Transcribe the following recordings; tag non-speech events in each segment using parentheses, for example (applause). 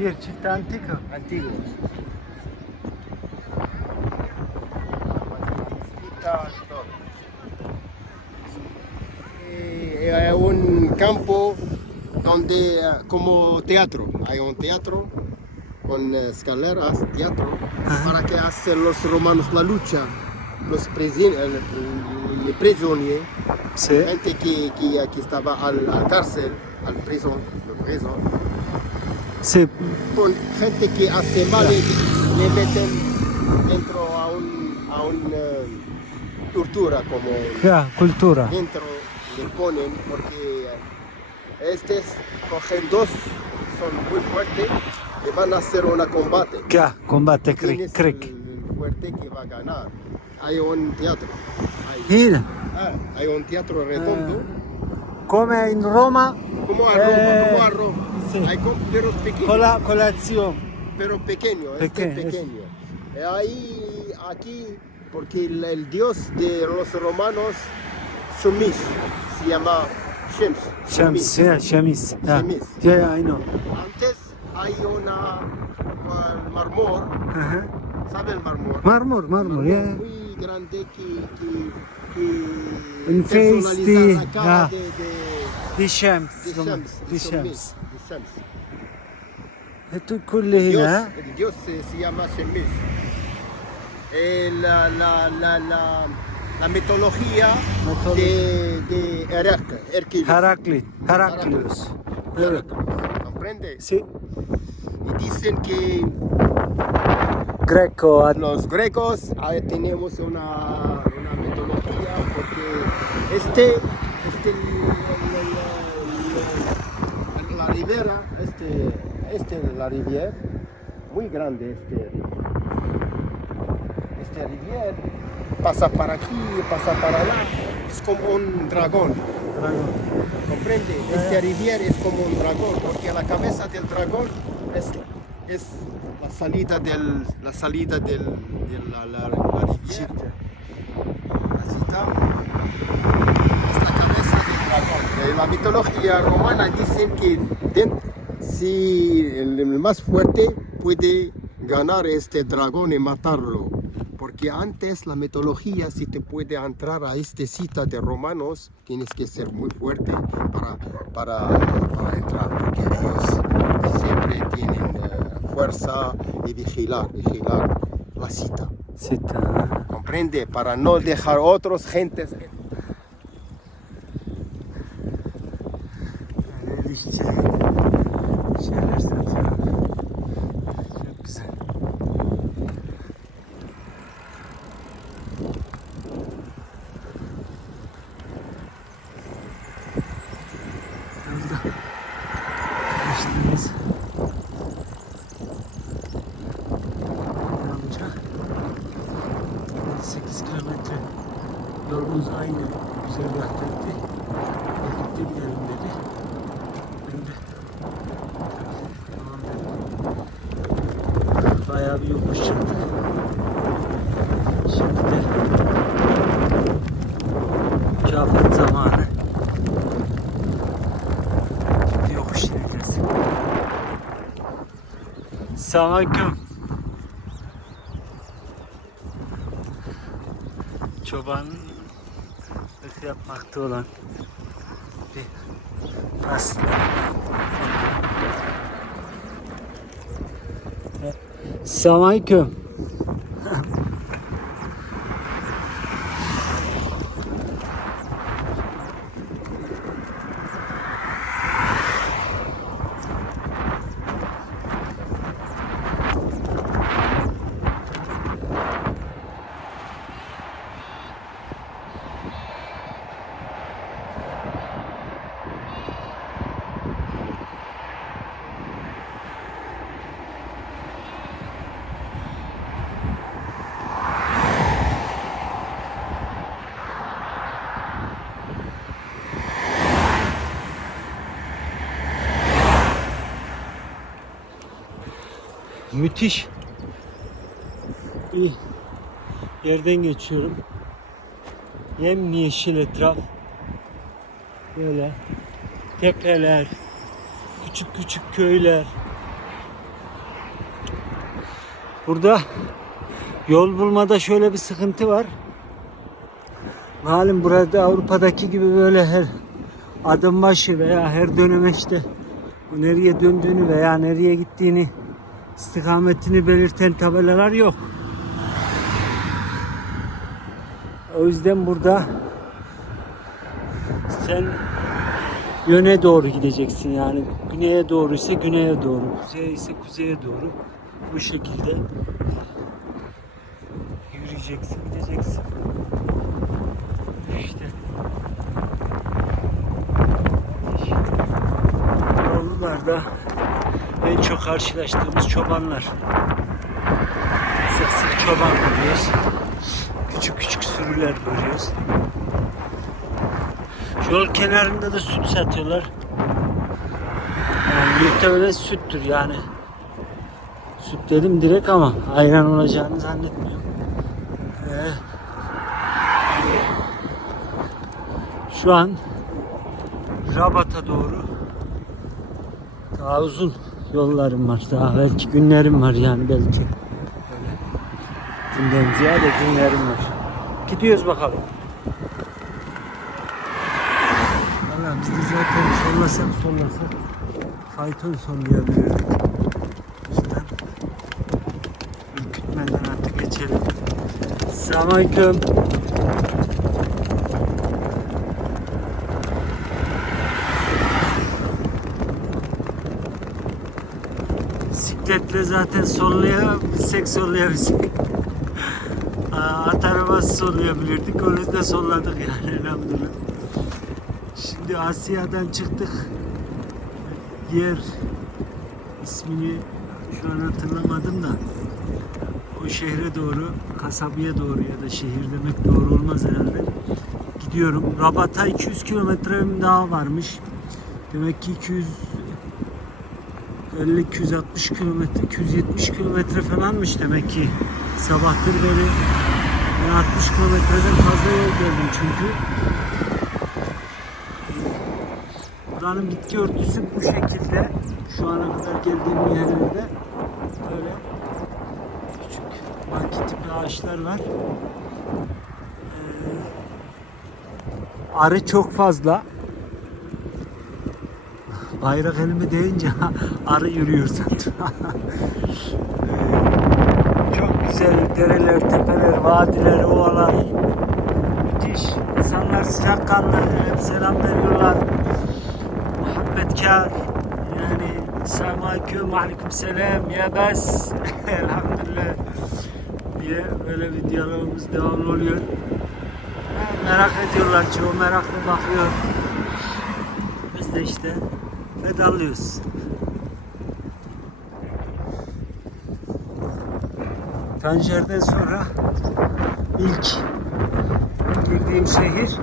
Antiguos. Mezquita, todo. Eh, Hay un campo donde como teatro, hay un teatro con escaleras, teatro, Ajá. para que hacen los romanos la lucha, los presi- los prisioneros, Sí. gente que, que, que estaba al, al cárcel, al prison, preso, Sí. con gente que hace mal y le meten dentro a un, a un eh, tortura como Ya, cultura. dentro le ponen porque estos cogen dos son muy fuertes y van a hacer un combate Ya, combate ¿Quién crick. es crick. el, fuerte que va a ganar hay un teatro hay, ah, hay un teatro redondo come in Roma, como a Roma eh, como a Roma sí. hay co- pero pequeño cola, colazione. pero pequeño, este Pequeño, es- pequeño. Eh, Ahí, aquí, porque el, el dios de los romanos, Shemis, se llama Shems. Shams, yeah, Shamis. Yeah. Yeah, yeah, I know. Antes hay una un marmor, Ajá. ¿sabe el marmor? Marmor, marmor, yeah. Muy grande que, que, que Un face personaliza de- la cara ah. de, de, Di Shams. de Shems. Di de Shams. de Shems. E tu كل Dios, هنا el Dios se, se llama Shemis. Eh, la, la, la, la, la mitología Mitolo- de, de Herac- Hércules. Heraklit, Heraklius. Evet. ¿Comprende? Sí. Y dicen que Greco, at- los griegos ah, tenemos una, una mitología porque este, este la ribera, este, este la riviera, muy grande este este riviera, pasa para aquí, pasa para allá, es como un dragón. ¿Comprende? Este riviera es como un dragón, porque la cabeza del dragón es, es la salida del la del, de la, la, la dragón. La mitología romana dicen que si el, más fuerte puede ganar este dragón y matarlo. Porque antes la mitología, si te puede entrar a este cita de romanos, tienes que ser muy fuerte para, para entrar. Porque ellos siempre tienen eh, fuerza y vigilar, vigilar la cita. Sita. ¿Comprende? Para no dejar otros gentes. Yolumuz aynı güzergahtaydı. Birlikte gidelim dedi. Ben de tamam. Bayağı bir yokuş çıktı. Şimdi de mükafat zamanı. Şimdi yokuş ineceğiz. Selamünaleyküm. Çobanlık yapmakta olan bir pasta. Selamünaleyküm. Müthiş bir yerden geçiyorum. Yem yeşil etraf. Böyle tepeler, küçük küçük köyler. Burada yol bulmada şöyle bir sıkıntı var. Malum burada Avrupa'daki gibi böyle her adım başı veya her dönemeçte o nereye döndüğünü veya nereye gittiğini istikametini belirten tabelalar yok. O yüzden burada sen yöne doğru gideceksin yani güneye doğru ise güneye doğru, kuzeye ise kuzeye doğru bu şekilde yürüyeceksin, gideceksin. İşte yollarda en çok karşılaştığımız çobanlar. Sık sık çoban görüyoruz. Küçük küçük sürüler görüyoruz. Yol kenarında da süt satıyorlar. Yani muhtemelen süttür yani. Süt dedim direkt ama ayran olacağını zannetmiyorum. Ee, şu an Rabat'a doğru daha uzun yollarım var. Daha belki günlerim var yani belki. Günden ziyade günlerim var. Gidiyoruz bakalım. Valla biz de zaten sollasak sollasak fayton sollayabiliriz. O yüzden ürkütmeden artık geçelim. Selamünaleyküm. Bisikletle zaten sollayabilsek sollayabilsek. (laughs) At arabası sollayabilirdik. Onu da solladık yani elhamdülillah. Şimdi Asya'dan çıktık. Diğer ismini şu an hatırlamadım da o şehre doğru, kasabaya doğru ya da şehir demek doğru olmaz herhalde. Gidiyorum. Rabat'a 200 kilometre daha varmış. Demek ki 200 50 260 kilometre 270 kilometre falanmış demek ki. Sabahtır beri ben 60 kilometreden fazla yol geldim çünkü. Buranın bitki örtüsü bu şekilde. Şu ana kadar geldiğim yerlerde böyle küçük banki tipi ağaçlar var. Ee, arı çok fazla. Bayrak elime değince (laughs) arı yürüyor sandım. (laughs) Çok güzel dereler, tepeler, vadiler, ovalar. Müthiş. İnsanlar sıcakkanlı, selam veriyorlar muhabbetkar yani selamun aleyküm aleyküm selam ya bes (laughs) elhamdülillah diye böyle bir diyalogumuz devamlı oluyor merak ediyorlar çoğu merakla bakıyor biz de işte pedallıyoruz. Tanjer'den sonra ilk girdiğim şehir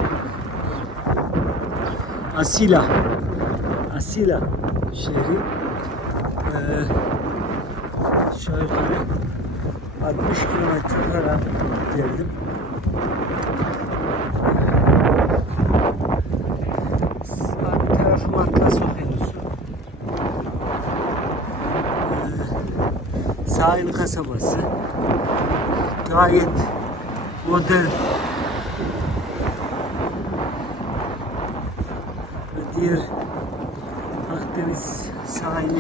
Asila. Asila şehri. Ee, şöyle 60 kilometre falan geldim. Sağ bir tarafım Atlas Okyanusu. Ee, sahil kasabası. Gayet modern ve diğer Akdeniz sahili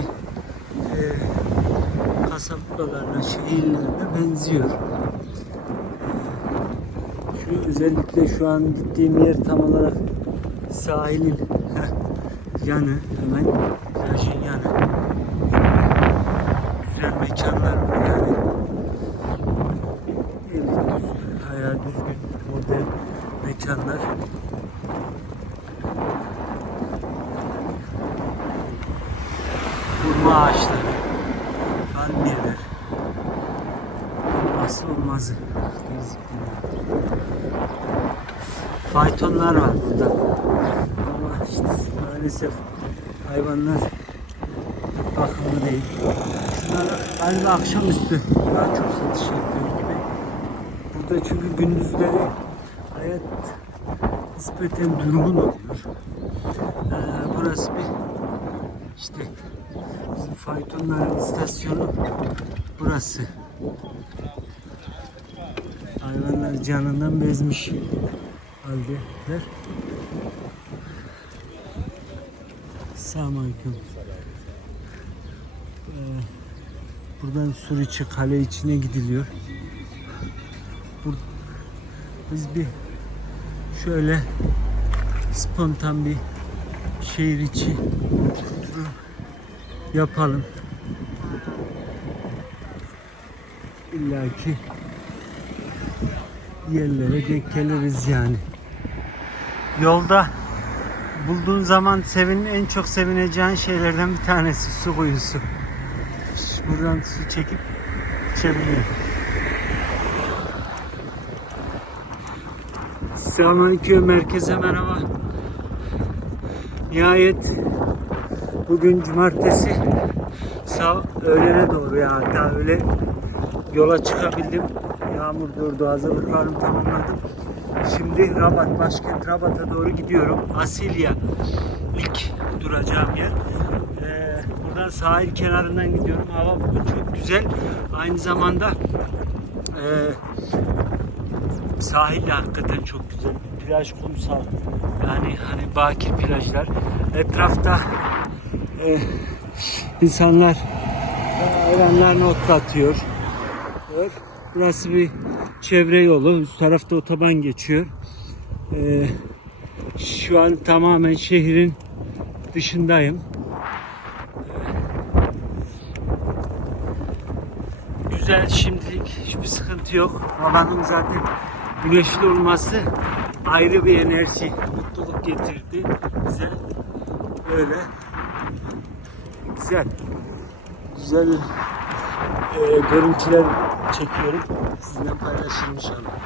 e, kasabalarına, şehirlerine benziyor. Şu özellikle şu an gittiğim yer tam olarak sahilin yanı hemen plajın yanı. Güzel mekanlar var yani. Evet, düz, hayal düzgün, modern mekanlar. Hurma ağaçları, palmiyeler. Olmazsa olmazı. Faytonlar var burada. Ama işte maalesef hayvanlar bakımlı değil. Şunlar galiba akşamüstü daha çok satış yapıyor gibi. Burada çünkü gündüzleri hayat nispeten durgun oluyor. Ee, burası bir işte bizim faytonların istasyonu burası. Hayvanlar canından bezmiş haldeler. Selamünaleyküm. Ee, buradan Suriçi kale içine gidiliyor. Bur biz bir şöyle spontan bir şehir içi yapalım. İlla ki yerlere denk geliriz yani. Yolda bulduğun zaman sevin en çok sevineceğin şeylerden bir tanesi su kuyusu. Buradan su çekip içebiliyor. Selamünaleyküm merkeze merhaba. Nihayet bugün cumartesi sağ öğlene doğru ya hatta öyle yola çıkabildim. Yağmur durdu hazırlıklarımı tamamladım. Şimdi Rabat, başkent Rabat'a doğru gidiyorum. Asilya ilk duracağım yer. Ee, buradan sahil kenarından gidiyorum. Hava bugün çok güzel. Aynı zamanda e, sahil de hakikaten çok güzel. Plaj kumsal. Yani hani bakir plajlar. Etrafta e, insanlar öğrenlerine otlatıyor. Evet. Burası bir çevre yolu. Üst tarafta otoban geçiyor. Ee, şu an tamamen şehrin dışındayım. Ee, Güzel şimdilik hiçbir sıkıntı yok. Havanın zaten güneşli olması ayrı bir enerji, mutluluk getirdi bize. Böyle güzel. Güzel e, görüntüler çekiyorum. Sizinle paylaşayım inşallah.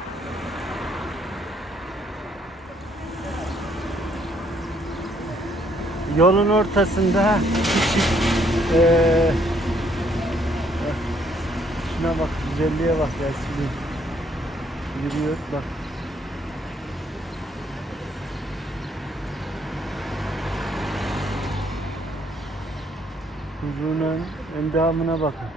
Yolun ortasında küçük e, şuna bak güzelliğe bak ya yürüyor bak. Kuzunun endamına bakın.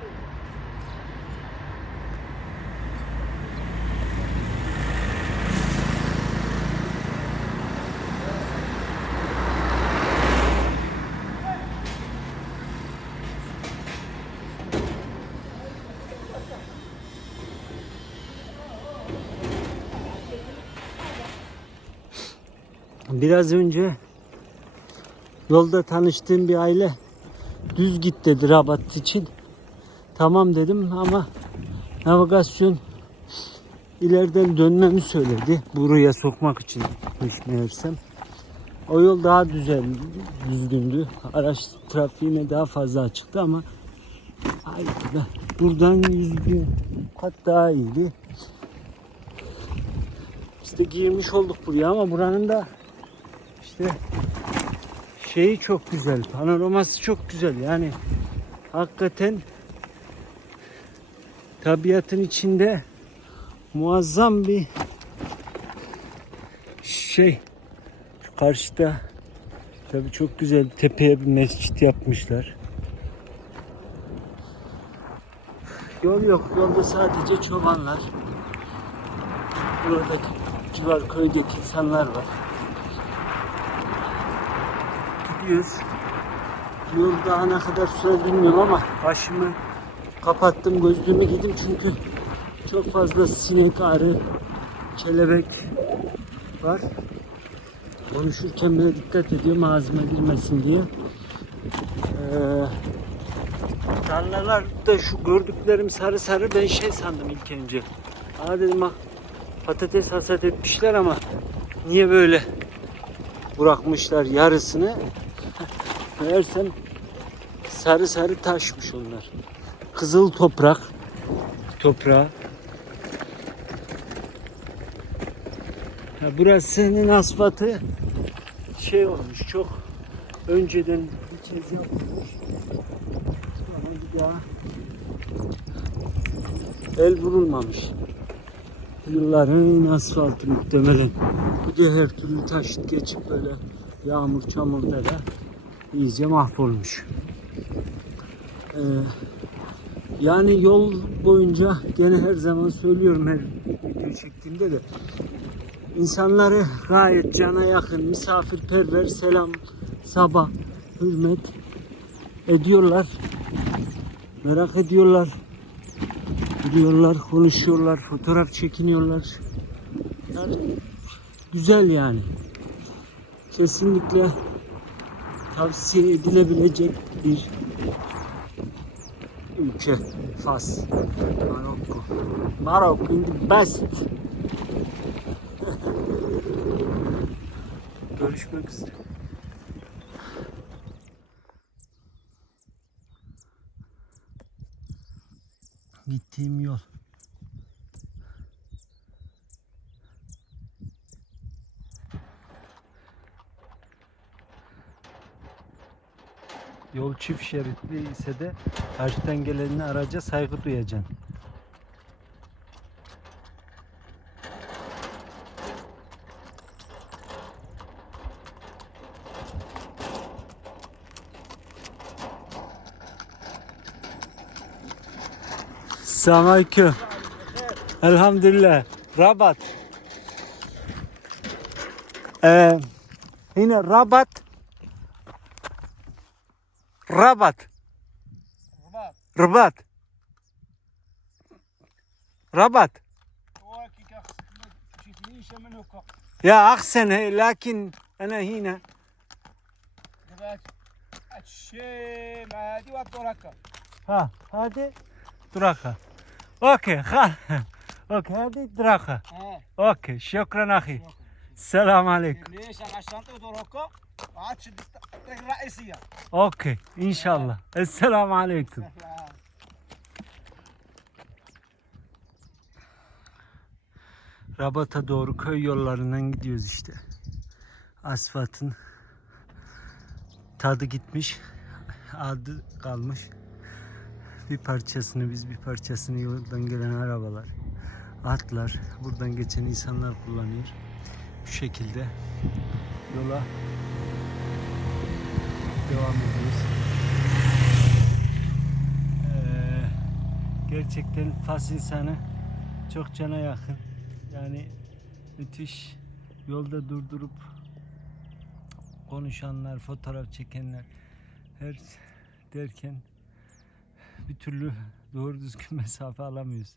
Biraz önce yolda tanıştığım bir aile düz git dedi Rabat için. Tamam dedim ama navigasyon ileriden dönmemi söyledi. Buraya sokmak için meğersem. O yol daha güzel, düzgündü. Araç trafiğine daha fazla açıktı ama haydi buradan yüz kat daha iyiydi. İşte girmiş olduk buraya ama buranın da işte şeyi çok güzel. Panoraması çok güzel. Yani hakikaten tabiatın içinde muazzam bir şey. Şu karşıda tabii çok güzel tepeye bir mescit yapmışlar. Yol yok. Yolda sadece çobanlar. Buradaki civar köydeki insanlar var. Gidiyoruz. Yol daha ne kadar sürer bilmiyorum ama başımı kapattım, gözlüğümü giydim çünkü çok fazla sinek, arı, kelebek var. Konuşurken bile dikkat ediyorum ağzıma girmesin diye. Ee, tarlalarda şu gördüklerim sarı sarı ben şey sandım ilk önce. Aa dedim bak patates hasat etmişler ama niye böyle bırakmışlar yarısını Meğersem sarı sarı taşmış onlar. Kızıl toprak toprağı. Ha, burasının asfaltı şey olmuş çok önceden bir kez yapılmış. Ama bir daha el vurulmamış. Yılların asfaltı muhtemelen. Bu da her türlü taşıt geçip böyle yağmur çamurda da iyice mahvolmuş. Ee, Yani yol boyunca gene her zaman söylüyorum her video çektiğimde de insanları gayet cana yakın, misafirperver, selam, sabah, hürmet ediyorlar. Merak ediyorlar. Duruyorlar, konuşuyorlar, fotoğraf çekiniyorlar. Yani güzel yani. Kesinlikle tavsiye edilebilecek bir ülke Fas, Marokko. Morocco in the best. (laughs) Görüşmek üzere. Gittiğim yol. Yol çift şeritli ise de karşıdan gelen araca saygı duyacaksın. Selamünaleyküm. Elhamdülillah. Rabat. Ee, yine Rabat. ربط. رباط رباط يا أحسن لكن أنا هنا. ها هادي تراكة أوكي خلاص أوكي هادي تراكة أوكي شكرا أخي. السلام عليكم. ليش أنا الرئيسية أوكي إن شاء الله السلام عليكم Rabat'a doğru köy yollarından gidiyoruz işte. Asfaltın tadı gitmiş, adı kalmış. Bir parçasını biz bir parçasını yoldan gelen arabalar, atlar, buradan geçen insanlar kullanıyor. Bu şekilde yola devam ediyoruz. Ee, gerçekten Fas insanı çok cana yakın. Yani müthiş yolda durdurup konuşanlar, fotoğraf çekenler her derken bir türlü doğru düzgün (laughs) mesafe alamıyoruz.